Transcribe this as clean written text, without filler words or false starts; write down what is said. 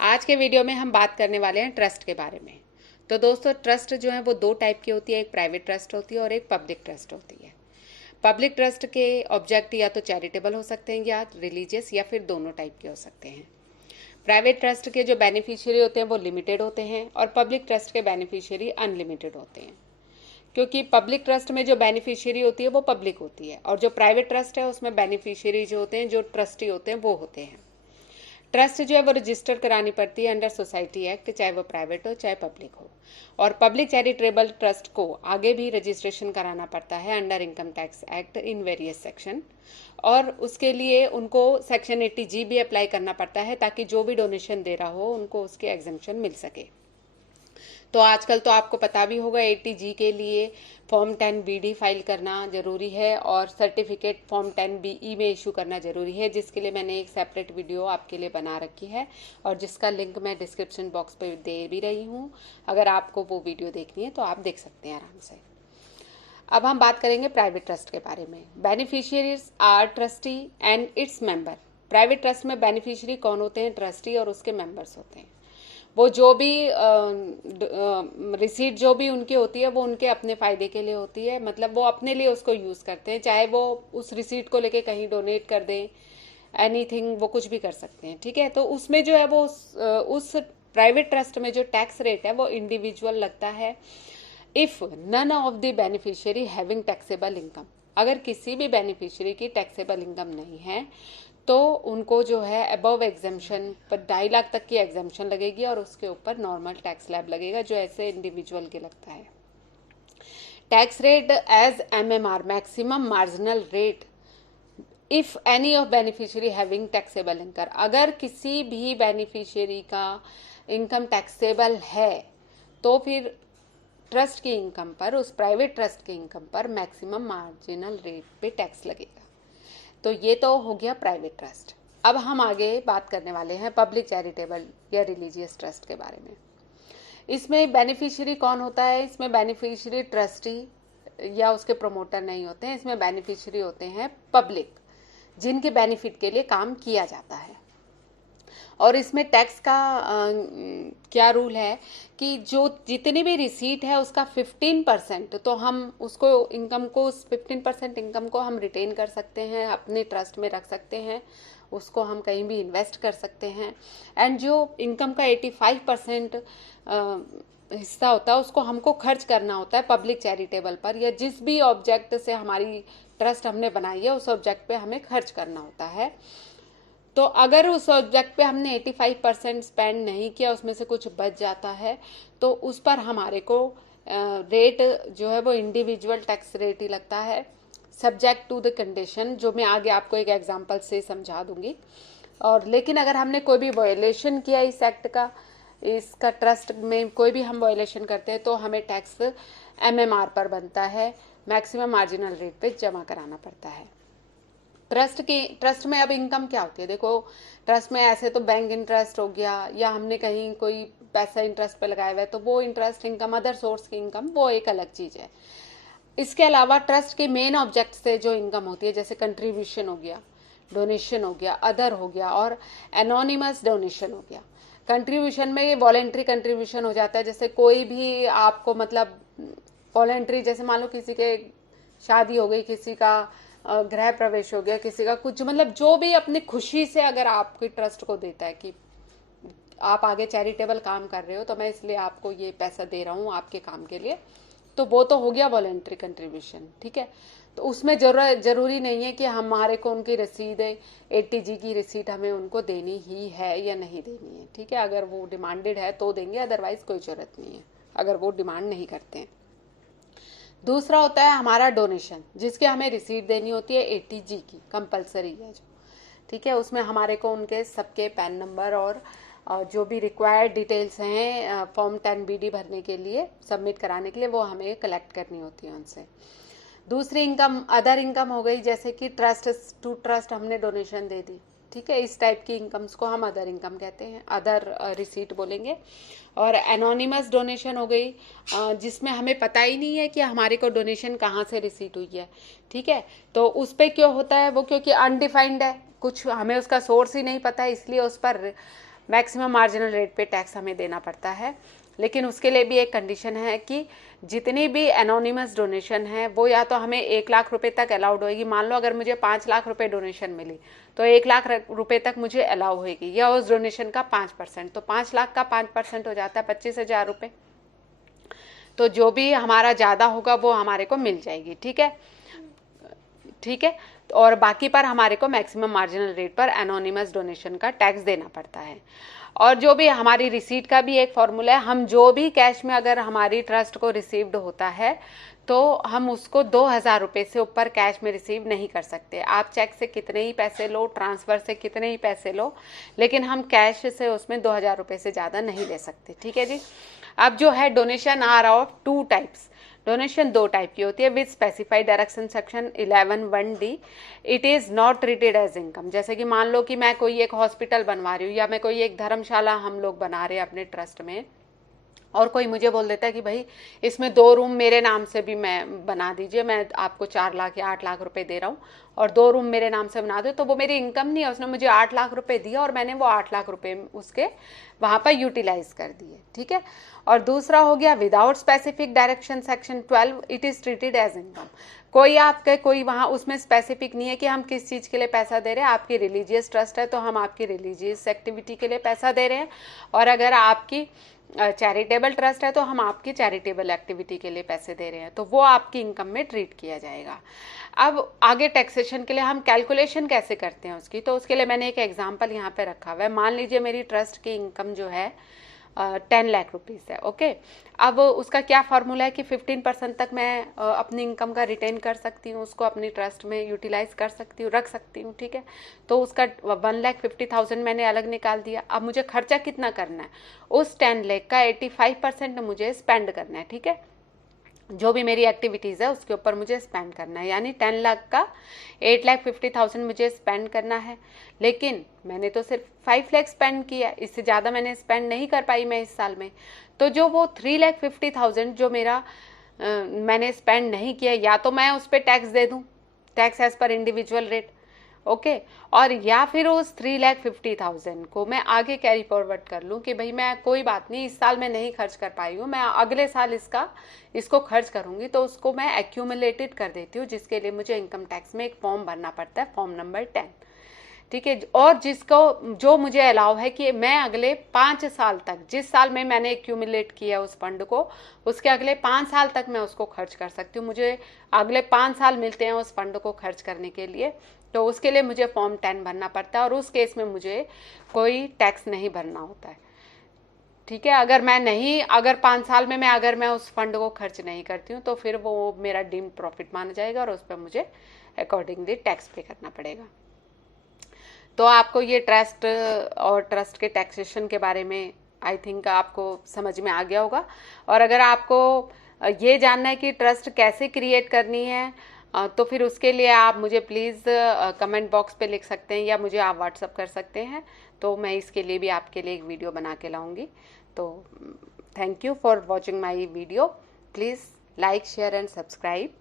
आज के वीडियो में हम बात करने वाले हैं ट्रस्ट के बारे में। तो दोस्तों, ट्रस्ट जो है वो दो टाइप की होती है, एक प्राइवेट ट्रस्ट होती है और एक पब्लिक ट्रस्ट होती है। पब्लिक ट्रस्ट के ऑब्जेक्ट या तो चैरिटेबल हो सकते हैं या रिलीजियस, या फिर दोनों टाइप के हो सकते हैं। प्राइवेट ट्रस्ट के जो बेनिफिशियरी होते हैं वो लिमिटेड होते हैं और पब्लिक ट्रस्ट के बेनिफिशियरी अनलिमिटेड होते हैं। क्योंकि पब्लिक ट्रस्ट में जो बेनिफिशियरी होती है वो पब्लिक होती है, और जो प्राइवेट ट्रस्ट है उसमें बेनिफिशियरी जो होते हैं, जो ट्रस्टी होते हैं, वो होते हैं। ट्रस्ट जो है वो रजिस्टर करानी पड़ती है अंडर सोसाइटी एक्ट, चाहे वो प्राइवेट हो चाहे पब्लिक हो। और पब्लिक चैरिटेबल ट्रस्ट को आगे भी रजिस्ट्रेशन कराना पड़ता है under income tax act in various section, और उसके लिए उनको सेक्शन 80G भी अप्लाई करना पड़ता है ताकि जो भी डोनेशन दे रहा हो उनको उसके एग्जेम्पशन मिल सके। तो आजकल तो आपको पता भी होगा 80G के लिए फॉर्म 10BD फाइल करना ज़रूरी है और सर्टिफिकेट फॉर्म 10BE में इशू करना ज़रूरी है, जिसके लिए मैंने एक सेपरेट वीडियो आपके लिए बना रखी है और जिसका लिंक मैं डिस्क्रिप्शन बॉक्स पे दे भी रही हूँ। अगर आपको वो वीडियो देखनी है तो आप देख सकते हैं आराम से। अब हम बात करेंगे प्राइवेट ट्रस्ट के बारे में। Beneficiaries are trustee and its member. Private trust में बेनिफिशियरी कौन होते हैं? ट्रस्टी और उसके मेंबर्स होते हैं। वो जो भी रिसीट जो भी उनकी होती है वो उनके अपने फ़ायदे के लिए होती है, मतलब वो अपने लिए उसको यूज़ करते हैं, चाहे वो उस रिसीट को लेके कहीं डोनेट कर दें, एनीथिंग, वो कुछ भी कर सकते हैं। ठीक है, तो उसमें जो है वो उस प्राइवेट ट्रस्ट में जो टैक्स रेट है वो इंडिविजुअल लगता है if none of the beneficiary having taxable income. अगर किसी भी बेनिफिशियरी की टैक्सेबल इनकम नहीं है तो उनको जो है अबव एग्जाम्शन पर 2.5 लाख तक की एग्जाम्शन लगेगी और उसके ऊपर नॉर्मल टैक्स स्लैब लगेगा जो ऐसे इंडिविजुअल के लगता है। Tax rate as MMR, maximum marginal rate, if any of beneficiary having taxable income. अगर किसी भी बेनिफिशियरी का इनकम टैक्सेबल है तो फिर ट्रस्ट की इनकम पर, उस प्राइवेट ट्रस्ट की इनकम पर मैक्सिमम मार्जिनल रेट पे टैक्स लगेगा। तो ये तो हो गया प्राइवेट ट्रस्ट। अब हम आगे बात करने वाले हैं पब्लिक चैरिटेबल या रिलीजियस ट्रस्ट के बारे में। इसमें बेनिफिशियरी कौन होता है? इसमें बेनिफिशियरी ट्रस्टी या उसके प्रमोटर नहीं होते हैं, इसमें बेनिफिशियरी होते हैं पब्लिक, जिनके बेनिफिट के लिए काम किया जाता है। और इसमें टैक्स का क्या रूल है कि जो जितनी भी रिसीट है उसका 15%, तो हम उसको इनकम को, उस 15% इनकम को हम रिटेन कर सकते हैं, अपने ट्रस्ट में रख सकते हैं, उसको हम कहीं भी इन्वेस्ट कर सकते हैं। एंड जो इनकम का 85% हिस्सा होता है उसको हमको खर्च करना होता है पब्लिक चैरिटेबल पर, या जिस भी ऑब्जेक्ट से हमारी ट्रस्ट हमने बनाई है उस ऑब्जेक्ट पे हमें खर्च करना होता है। तो अगर उस ऑब्जेक्ट पे हमने 85% स्पेंड नहीं किया, उसमें से कुछ बच जाता है, तो उस पर हमारे को रेट जो है वो इंडिविजुअल टैक्स रेट ही लगता है, सब्जेक्ट टू द कंडीशन, जो मैं आगे आपको एक एग्जांपल से समझा दूंगी। और लेकिन अगर हमने कोई भी वायलेशन किया इस एक्ट का, इसका ट्रस्ट में कोई भी हम वायलेशन करते हैं तो हमें टैक्स MMR पर बनता है, मैक्सिमम मार्जिनल रेट पे जमा कराना पड़ता है। ट्रस्ट में अब इनकम क्या होती है? देखो, ट्रस्ट में ऐसे तो बैंक इंटरेस्ट हो गया, या हमने कहीं कोई पैसा इंटरेस्ट पे लगाया हुआ है तो वो इंटरेस्ट इनकम, अदर सोर्स की इनकम, वो एक अलग चीज़ है। इसके अलावा ट्रस्ट के मेन ऑब्जेक्ट से जो इनकम होती है, जैसे कंट्रीब्यूशन हो गया, डोनेशन हो गया, अदर हो गया और एनोनिमस डोनेशन हो गया। कंट्रीब्यूशन में ये वॉलेंट्री कंट्रीब्यूशन हो जाता है, जैसे कोई भी आपको, मतलब वॉलेंट्री, जैसे मान लो किसी के शादी हो गई, किसी का गृह प्रवेश हो गया, किसी का कुछ, मतलब जो भी अपनी खुशी से अगर आपके ट्रस्ट को देता है कि आप आगे चैरिटेबल काम कर रहे हो तो मैं इसलिए आपको ये पैसा दे रहा हूँ आपके काम के लिए, तो वो तो हो गया वॉलेंट्री कंट्रीब्यूशन। ठीक है, तो उसमें जरूरी नहीं है कि हमारे को उनकी रसीद 80G की रिसीट हमें उनको देनी ही है या नहीं देनी है। ठीक है, अगर वो डिमांडेड है तो देंगे, अदरवाइज कोई जरूरत नहीं है अगर वो डिमांड नहीं करते हैं। दूसरा होता है हमारा डोनेशन, जिसके हमें रिसीट देनी होती है 80G की, कंपलसरी है जो। ठीक है, उसमें हमारे को उनके सबके पैन नंबर और जो भी रिक्वायर्ड डिटेल्स हैं फॉर्म 10BD भरने के लिए, सबमिट कराने के लिए, वो हमें कलेक्ट करनी होती है उनसे। दूसरी इनकम अदर इनकम हो गई, जैसे कि ट्रस्ट टू ट्रस्ट हमने डोनेशन दे दी। ठीक है, इस टाइप की इनकम्स को हम अदर इनकम कहते हैं, अदर रिसीट बोलेंगे। और एनोनिमस डोनेशन हो गई, जिसमें हमें पता ही नहीं है कि हमारे को डोनेशन कहाँ से रिसीट हुई है। ठीक है, तो उस पर क्यों होता है वो? क्योंकि अनडिफाइंड है, कुछ हमें उसका सोर्स ही नहीं पता है, इसलिए उस पर मैक्सिमम मार्जिनल रेट पे टैक्स हमें देना पड़ता है। लेकिन उसके लिए भी एक कंडीशन है कि जितनी भी एनोनिमस डोनेशन है वो या तो हमें 1 लाख रुपए तक अलाउड होगी। मान लो अगर मुझे 5 लाख रुपए डोनेशन मिली तो 1 लाख रुपए तक मुझे अलाउ होगी, या उस डोनेशन का 5%, तो 5 लाख का 5% हो जाता है 25,000 रुपये। तो जो भी हमारा ज़्यादा होगा वो हमारे को मिल जाएगी। ठीक है, ठीक है। और बाकी पर हमारे को मैक्सिमम मार्जिनल रेट पर एनोनिमस डोनेशन का टैक्स देना पड़ता है। और जो भी हमारी रिसीट का भी एक फॉर्मूला है, हम जो भी कैश में अगर हमारी ट्रस्ट को रिसीव्ड होता है तो हम उसको 2,000 रुपये से ऊपर कैश में रिसीव नहीं कर सकते। आप चेक से कितने ही पैसे लो, ट्रांसफ़र से कितने ही पैसे लो, लेकिन हम कैश से उसमें 2,000 रुपये से ज़्यादा नहीं ले सकते। ठीक है जी। अब जो है donation are of 2 types. Donation 2 type की होती है with specified direction section 11(1)(d). It is not treated as income. जैसे कि मान लो कि मैं कोई एक हॉस्पिटल बनवा रही हूँ या मैं कोई एक धर्मशाला हम लोग बना रहे हैं अपने ट्रस्ट में, और कोई मुझे बोल देता है कि भाई इसमें 2 रूम मेरे नाम से भी मैं बना दीजिए, मैं आपको 4 लाख या 8 लाख रुपए दे रहा हूँ और 2 रूम मेरे नाम से बना दो, तो वो मेरी इनकम नहीं है। उसने मुझे 8 लाख रुपए दिया और मैंने वो 8 लाख रुपए उसके वहाँ पर यूटिलाइज कर दिए। ठीक है। और दूसरा हो गया without specific direction section 12, it is treated as income. कोई वहाँ उसमें स्पेसिफिक नहीं है कि हम किस चीज़ के लिए पैसा दे रहे हैं। आपकी रिलीजियस ट्रस्ट है तो हम आपकी रिलीजियस एक्टिविटी के लिए पैसा दे रहे हैं, और अगर आपकी चैरिटेबल ट्रस्ट है तो हम आपकी चैरिटेबल एक्टिविटी के लिए पैसे दे रहे हैं, तो वो आपकी इनकम में ट्रीट किया जाएगा। अब आगे टैक्सेशन के लिए हम कैलकुलेशन कैसे करते हैं उसकी, तो उसके लिए मैंने एक एग्जांपल यहाँ पे रखा हुआ है। मान लीजिए मेरी ट्रस्ट की इनकम जो है 10 लाख रुपीज़ है। ओके। अब उसका क्या फार्मूला है कि 15% तक मैं अपनी इनकम का रिटेन कर सकती हूँ, उसको अपनी ट्रस्ट में यूटिलाइज कर सकती हूँ, रख सकती हूँ। ठीक है। तो उसका 1,50,000 मैंने अलग निकाल दिया। अब मुझे खर्चा कितना करना है, उस 10 लाख का 85% मुझे स्पेंड करना है। ठीक है। जो भी मेरी एक्टिविटीज़ है उसके ऊपर मुझे स्पेंड करना है, यानी 10 लाख का 8,50,000 मुझे स्पेंड करना है। लेकिन मैंने तो सिर्फ 5 लाख स्पेंड किया, इससे ज़्यादा मैंने स्पेंड नहीं कर पाई मैं इस साल में। तो जो वो 3,50,000 जो मेरा मैंने स्पेंड नहीं किया, या तो मैं उस पर टैक्स दे दूँ, tax as per individual rate. Okay. और या फिर उस 3,50,000 को मैं आगे कैरी फॉरवर्ड कर लूँ कि भाई मैं कोई बात नहीं, इस साल मैं नहीं खर्च कर पाई हूँ, मैं अगले साल इसको खर्च करूँगी, तो उसको मैं एक्यूमुलेटेड कर देती हूँ, जिसके लिए मुझे इनकम टैक्स में एक फॉर्म भरना पड़ता है, फॉर्म नंबर 10। ठीक है। और जो मुझे अलाउ है कि मैं अगले 5 साल तक, जिस साल में मैंने एक्यूमुलेट किया उस फंड को, उसके अगले 5 साल तक मैं उसको खर्च कर सकती हूँ। मुझे अगले 5 साल मिलते हैं उस फंड को खर्च करने के लिए, तो उसके लिए मुझे फॉर्म 10 भरना पड़ता है, और उस केस में मुझे कोई टैक्स नहीं भरना होता है। ठीक है। अगर 5 साल में अगर मैं उस फंड को खर्च नहीं करती हूँ तो फिर वो मेरा डीम्ड प्रॉफिट माना जाएगा और उस पर मुझे अकॉर्डिंगली टैक्स पे करना पड़ेगा। तो आपको ये ट्रस्ट और ट्रस्ट के टैक्सेशन के बारे में आई थिंक आपको समझ में आ गया होगा। और अगर आपको ये जानना है कि ट्रस्ट कैसे क्रिएट करनी है, तो फिर उसके लिए आप मुझे प्लीज़ कमेंट बॉक्स पे लिख सकते हैं या मुझे आप व्हाट्सअप कर सकते हैं, तो मैं इसके लिए भी आपके लिए एक वीडियो बना के लाऊंगी। तो thank you for watching my video. Please like, share and subscribe.